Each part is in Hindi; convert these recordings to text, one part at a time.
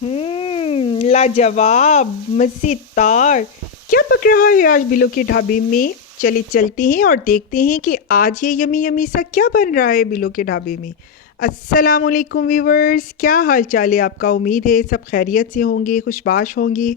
लाजवाब मज़ेदार। क्या पक रहा है आज बिलो के ढाबे में? चलिए चलते हैं और देखते हैं कि आज ये यमी यमी सा क्या बन रहा है बिलो के ढाबे में। अस्सलाम वालेकुम व्यूवर्स, क्या हाल चाल है आपका? उम्मीद है सब खैरियत से होंगे, खुशबाश होंगे।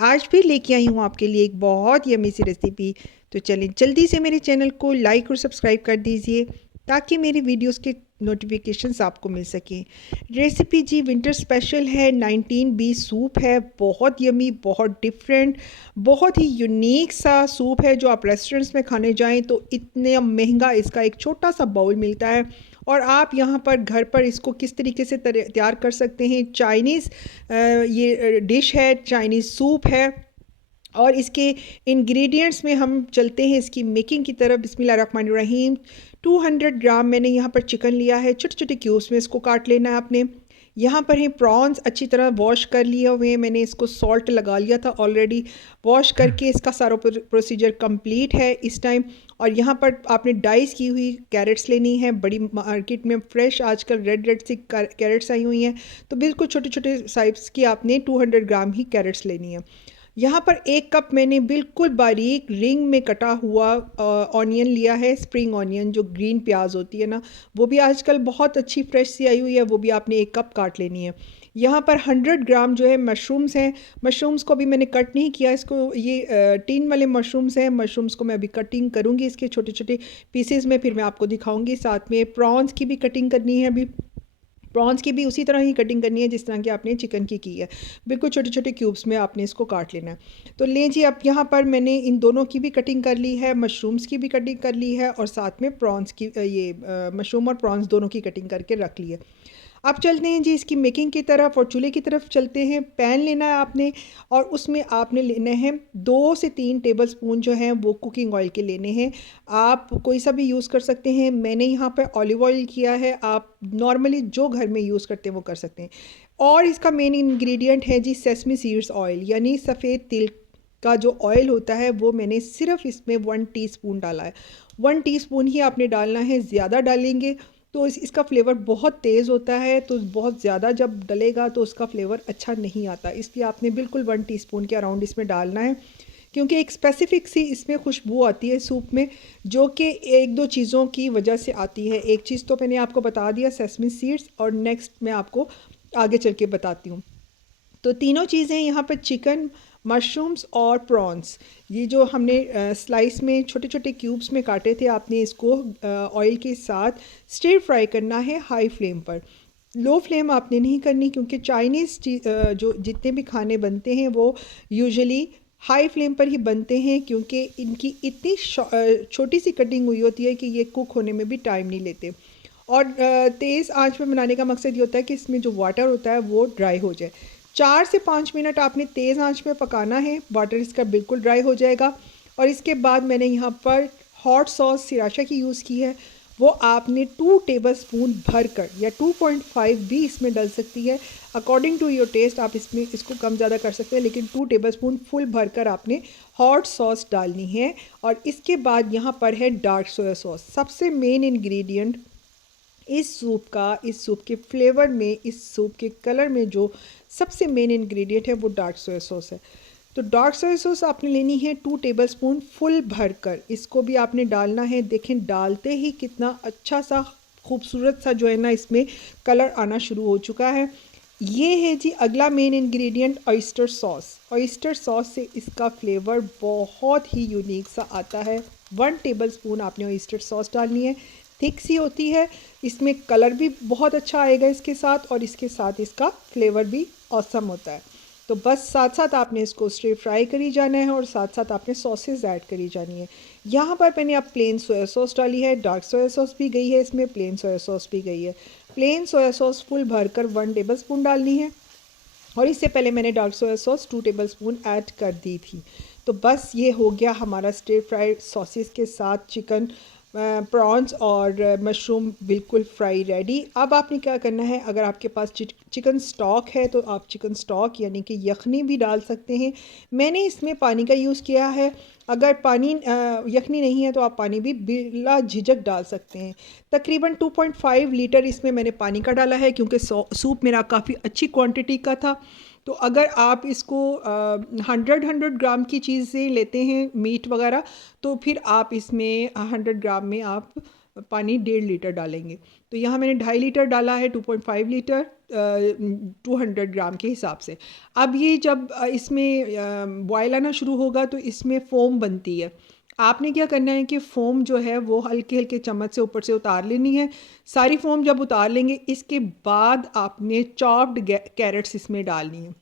आज फिर लेके आई हूँ आपके लिए एक बहुत यमी सी रेसिपी। तो चलिए जल्दी से मेरे चैनल को लाइक और सब्सक्राइब कर दीजिए ताकि मेरी वीडियोस के नोटिफिकेशंस आपको मिल सकें। रेसिपी जी विंटर स्पेशल है, 19 बी सूप है। बहुत यमी, बहुत डिफरेंट, बहुत ही यूनिक सा सूप है जो आप रेस्टोरेंट्स में खाने जाएं तो इतने महंगा इसका एक छोटा सा बाउल मिलता है। और आप यहाँ पर घर पर इसको किस तरीके से तैयार कर सकते हैं। चाइनीज़ ये डिश है, चाइनीज़ सूप है। और इसके इंग्रेडिएंट्स में हम चलते हैं इसकी मेकिंग की तरफ। बिस्मिल्लाहिर्रहमानिर्रहीम। 200 ग्राम मैंने यहाँ पर चिकन लिया है, छोटे छोटे क्यूब्स में इसको काट लेना है आपने। यहाँ पर है प्रॉन्स, अच्छी तरह वॉश कर लिए हुए हैं मैंने, इसको सॉल्ट लगा लिया था ऑलरेडी। वॉश करके इसका सारा प्रोसीजर कंप्लीट है इस टाइम। और यहाँ पर आपने डाइस की हुई कैरेट्स लेनी है, बड़ी मार्केट में फ्रेश आजकल रेड रेड सी कैरेट्स आई हुई हैं। तो बिल्कुल छोटे छोटे साइज़ की आपने 200 ग्राम ही कैरेट्स लेनी है। यहाँ पर 1 कप मैंने बिल्कुल बारीक रिंग में कटा हुआ ऑनियन लिया है, स्प्रिंग ऑनियन जो ग्रीन प्याज होती है ना, वो भी आजकल बहुत अच्छी फ्रेश सी आई हुई है, वो भी आपने 1 कप काट लेनी है। यहाँ पर 100 ग्राम जो है मशरूम्स हैं। मशरूम्स को भी मैंने कट नहीं किया, इसको ये टीन वाले मशरूम्स हैं। मशरूम्स को मैं अभी कटिंग करूँगी इसके छोटे छोटे पीसेस में, फिर मैं आपको दिखाऊँगी। साथ में प्रॉन्स की भी कटिंग करनी है अभी। प्रॉन्स की भी उसी तरह ही कटिंग करनी है जिस तरह की आपने चिकन की है। बिल्कुल छोटे छोटे क्यूब्स में आपने इसको काट लेना है। तो लें जी, अब यहाँ पर मैंने इन दोनों की भी कटिंग कर ली है, मशरूम्स की भी कटिंग कर ली है और साथ में प्रॉन्स की मशरूम और प्रॉन्स दोनों की कटिंग करके रख ली है। अब चलते हैं जी इसकी मेकिंग की तरफ और चूल्हे की तरफ चलते हैं। पैन लेना है आपने और उसमें आपने लेने हैं 2 से 3 टेबल स्पून जो हैं वो कुकिंग ऑयल के लेने हैं। आप कोई सा भी यूज़ कर सकते हैं, मैंने यहाँ पर ऑलिव ऑयल किया है, आप नॉर्मली जो घर में यूज़ करते हैं वो कर सकते हैं। और इसका मेन इंग्रेडिएंट है जी सेसमी सीड्स ऑयल, यानी सफ़ेद तिल का जो ऑयल होता है वो मैंने सिर्फ इसमें 1 टीस्पून डाला है। 1 टीस्पून ही आपने डालना है, ज़्यादा डालेंगे तो इसका फ्लेवर बहुत तेज़ होता है, तो बहुत ज़्यादा जब डलेगा तो उसका फ्लेवर अच्छा नहीं आता। इसलिए आपने बिल्कुल 1 टीस्पून के अराउंड इसमें डालना है, क्योंकि एक स्पेसिफिक सी इसमें खुशबू आती है सूप में, जो कि एक दो चीज़ों की वजह से आती है। एक चीज़ तो मैंने आपको बता दिया, सेसमी सीड्स, और नेक्स्ट मैं आपको आगे चल के बताती हूँ। तो तीनों चीज़ें यहाँ पर चिकन, मशरूम्स और प्रॉन्स, ये जो हमने स्लाइस में छोटे छोटे क्यूब्स में काटे थे, आपने इसको ऑयल के साथ स्टिर फ्राई करना है हाई फ्लेम पर। लो फ्लेम आपने नहीं करनी, क्योंकि चाइनीज़ जो जितने भी खाने बनते हैं वो यूजुअली हाई फ्लेम पर ही बनते हैं, क्योंकि इनकी इतनी छोटी सी कटिंग हुई होती है कि ये कुक होने में भी टाइम नहीं लेते। और तेज़ आंच पे बनाने का मकसद ये होता है कि इसमें जो वाटर होता है वो ड्राई हो जाए। 4 से 5 मिनट आपने तेज़ आंच में पकाना है, वाटर इसका बिल्कुल ड्राई हो जाएगा। और इसके बाद मैंने यहाँ पर हॉट सॉस सिराशा की यूज़ की है, वो आपने 2 टेबल स्पून भर कर, या 2.5 भी इसमें डल सकती है, अकॉर्डिंग टू योर टेस्ट। आप इसमें इसको कम ज़्यादा कर सकते हैं, लेकिन 2 टेबल स्पून फुल भर कर आपने हॉट सॉस डालनी है। और इसके बाद यहाँ पर है डार्क सोया सॉस, सबसे मेन इंग्रेडिएंट इस सूप के फ्लेवर में, इस सूप के कलर में जो सबसे मेन इंग्रेडिएंट है वो डार्क सोया सॉस है। तो डार्क सोया सॉस आपने लेनी है 2 टेबल स्पून फुल भर कर, इसको भी आपने डालना है। देखें डालते ही कितना अच्छा सा खूबसूरत सा जो है ना इसमें कलर आना शुरू हो चुका है। ये है जी अगला main ingredient, oyster sauce. Oyster sauce से इसका फ्लेवर बहुत ही यूनिक सा आता है। 1 टेबल स्पून आपने ऑयस्टर सॉस डालनी है, थिक सी होती है, इसमें कलर भी बहुत अच्छा आएगा इसके साथ, और इसके साथ इसका फ्लेवर भी औसम होता है। तो बस साथ साथ आपने इसको स्टिर फ्राई करी जाना है और साथ साथ आपने सॉसेस ऐड करी जानी है। यहाँ पर मैंने अब प्लेन सोया सॉस डाली है, डार्क सोया सॉस भी गई है इसमें, प्लेन सोया सॉस भी गई है। प्लेन सोया सॉस फुल भरकर 1 टेबल स्पून डालनी है, और इससे पहले मैंने dark soya sauce 2 table spoon add कर दी थी। तो बस ये हो गया हमारा स्टिर फ्राइड सॉसेस के साथ चिकन प्रॉन्स और मशरूम बिल्कुल फ्राई रेडी। अब आपने क्या करना है, अगर आपके पास चिकन स्टॉक है तो आप चिकन स्टॉक यानी कि यखनी भी डाल सकते हैं। मैंने इसमें पानी का यूज़ किया है। अगर पानी यखनी नहीं है तो आप पानी भी बिला झिझक डाल सकते हैं। तकरीबन 2.5 लीटर इसमें मैंने पानी का डाला है, क्योंकि सूप मेरा काफ़ी अच्छी क्वांटिटी का था। तो अगर आप इसको 100 ग्राम की चीज़ें लेते हैं मीट वगैरह, तो फिर आप इसमें 100 ग्राम में आप पानी 1.5 लीटर डालेंगे। तो यहाँ मैंने 2.5 लीटर डाला है, 2.5 लीटर 200 ग्राम के हिसाब से। अब ये जब इसमें बॉयल आना शुरू होगा तो इसमें फ़ोम बनती है। आपने क्या करना है कि फ़ोम जो है वो हल्के हल्के चम्मच से ऊपर से उतार लेनी है। सारी फ़ोम जब उतार लेंगे, इसके बाद आपने चॉप्ड कैरेट्स इसमें डालनी है।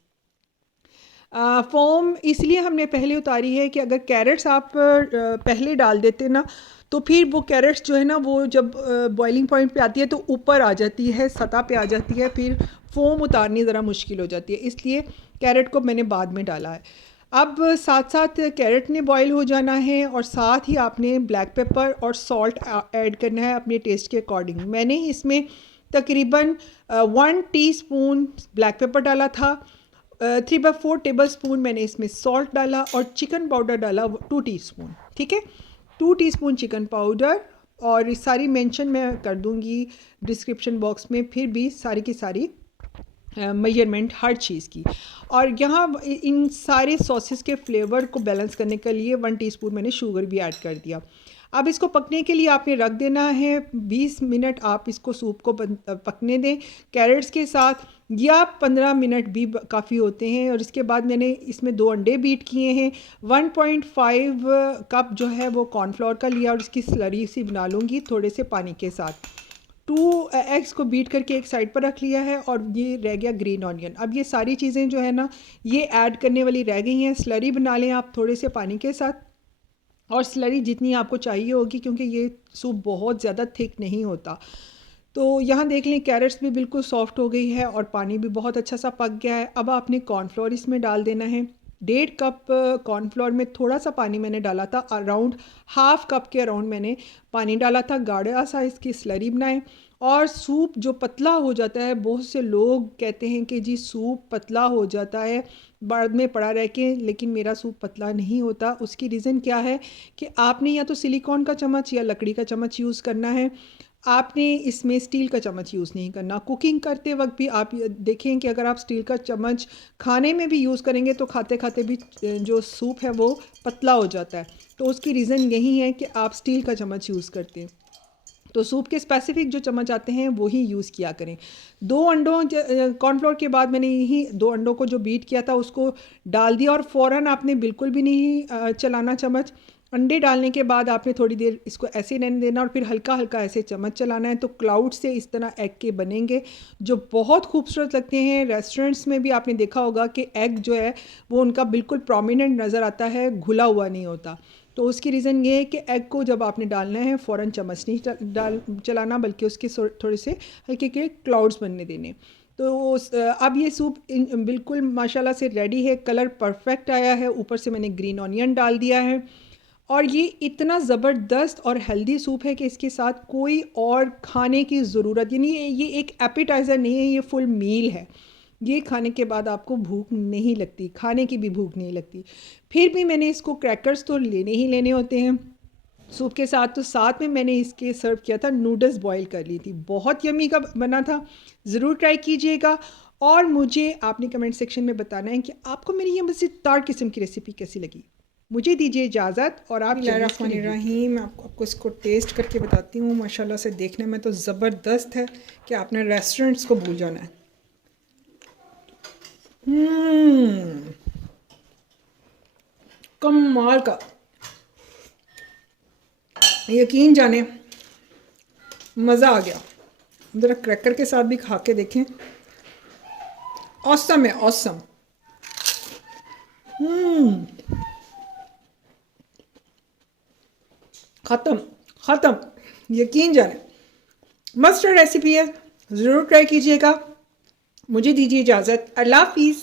फ़ोम इसलिए हमने पहले उतारी है कि अगर कैरेट्स आप पहले डाल देते ना, तो फिर वो कैरेट्स जो है ना वो जब बॉइलिंग पॉइंट पे आती है तो ऊपर आ जाती है, सतह पे आ जाती है, फिर फ़ोम उतारनी ज़रा मुश्किल हो जाती है। इसलिए कैरेट को मैंने बाद में डाला है। अब साथ साथ कैरेट ने बॉईल हो जाना है और साथ ही आपने ब्लैक पेपर और सॉल्ट ऐड करना है अपने टेस्ट के अकॉर्डिंग। मैंने इसमें तकरीबन 1 टीस्पून ब्लैक पेपर डाला था, 3/4 टेबल स्पून मैंने इसमें सॉल्ट डाला और चिकन पाउडर डाला 2 टीस्पून। ठीक है, 2 टीस्पून चिकन पाउडर। और ये सारी मेंशन मैं कर दूंगी डिस्क्रिप्शन बॉक्स में, फिर भी सारी की सारी मेजरमेंट हर चीज़ की। और यहाँ इन सारे सॉसेस के फ्लेवर को बैलेंस करने के लिए 1 टीस्पून मैंने शुगर भी ऐड कर दिया। अब इसको पकने के लिए आपने रख देना है 20 मिनट। आप इसको सूप को पकने दें कैरेट्स के साथ, या 15 मिनट भी काफ़ी होते हैं। और इसके बाद मैंने इसमें 2 अंडे बीट किए हैं, 1.5 कप जो है वो कॉर्नफ्लोर का लिया और इसकी स्लरी सी बना लूँगी थोड़े से पानी के साथ। 2 एग्स को बीट करके एक साइड पर रख लिया है और ये रह गया ग्रीन ऑनियन। अब ये सारी चीज़ें जो है ना ये ऐड करने वाली रह गई हैं। स्लरी बना लें आप थोड़े से पानी के साथ, और स्लरी जितनी आपको चाहिए होगी, क्योंकि ये सूप बहुत ज़्यादा थिक नहीं होता। तो यहाँ देख लें कैरेट्स भी बिल्कुल सॉफ्ट हो गई है और पानी भी बहुत अच्छा सा पक गया है। अब आपने कॉर्नफ्लोर इसमें डाल देना है। 1.5 कप कॉर्नफ्लोर में थोड़ा सा पानी मैंने डाला था, अराउंड हाफ कप के अराउंड मैंने पानी डाला था। गाढ़ा सा इसकी स्लरी बनाएं। और सूप जो पतला हो जाता है, बहुत से लोग कहते हैं कि जी सूप पतला हो जाता है बाद में पड़ा रह के, लेकिन मेरा सूप पतला नहीं होता। उसकी रीज़न क्या है कि आपने या तो सिलिकॉन का चम्मच या लकड़ी का चम्मच यूज़ करना है। आपने इसमें स्टील का चम्मच यूज़ नहीं करना। कुकिंग करते वक्त भी आप देखें कि अगर आप स्टील का चम्मच खाने में भी यूज़ करेंगे तो खाते खाते भी जो सूप है वो पतला हो जाता है। तो उसकी रीज़न यही है कि आप स्टील का चम्मच यूज़ करते हैं। तो सूप के स्पेसिफिक जो चम्मच आते हैं वो ही यूज़ किया करें। 2 अंडों कॉर्नफ्लोर के बाद मैंने यही 2 अंडों को जो बीट किया था उसको डाल दिया, और फ़ौरन आपने बिल्कुल भी नहीं चलाना चम्मच। अंडे डालने के बाद आपने थोड़ी देर इसको ऐसे रहने देना और फिर हल्का हल्का ऐसे चम्मच चलाना है। तो क्लाउड से इस तरह एग के बनेंगे जो बहुत खूबसूरत लगते हैं। रेस्टोरेंट्स में भी आपने देखा होगा कि एग जो है वो उनका बिल्कुल प्रोमिनेंट नज़र आता है, घुला हुआ नहीं होता। तो उसकी रीज़न ये है कि एग को जब आपने डालना है फ़ौरन चम्मच नहीं चलाना, बल्कि उसके थोड़े से हल्के के क्लाउड्स बनने देने। तो अब ये सूप बिल्कुल माशाल्लाह से रेडी है। कलर परफेक्ट आया है, ऊपर से मैंने ग्रीन ऑनियन डाल दिया है। और ये इतना ज़बरदस्त और हेल्दी सूप है कि इसके साथ कोई और खाने की ज़रूरत, यानी ये एक एपिटाइज़र नहीं है, ये फुल मील है। ये खाने के बाद आपको भूख नहीं लगती, खाने की भी भूख नहीं लगती। फिर भी मैंने इसको क्रैकर्स तो लेने ही लेने होते हैं सूप के साथ, तो साथ में मैंने इसके सर्व किया था, नूडल्स बॉईल कर ली थी। बहुत यम्मी का बना था, ज़रूर ट्राई कीजिएगा। और मुझे आपने कमेंट सेक्शन में बताना है कि आपको मेरी ये मज़ेदार किस्म की रेसिपी कैसी लगी। मुझे दीजिए इजाज़त और आप रहीम। आपको इसको टेस्ट करके बताती हूँ। माशाल्लाह से देखने में तो ज़बरदस्त है कि आपने रेस्टोरेंट्स को भूल जाना है। कमाल का, यकीन जाने मज़ा आ गया। ज़रा क्रैकर के साथ भी खा के देखें, ऑसम है, ऑसम। ख़त्म ख़त्म, यकीन जाने मस्त रेसिपी है, ज़रूर ट्राई कीजिएगा। मुझे दीजिए इजाज़त, अल्लाह हाफिज़।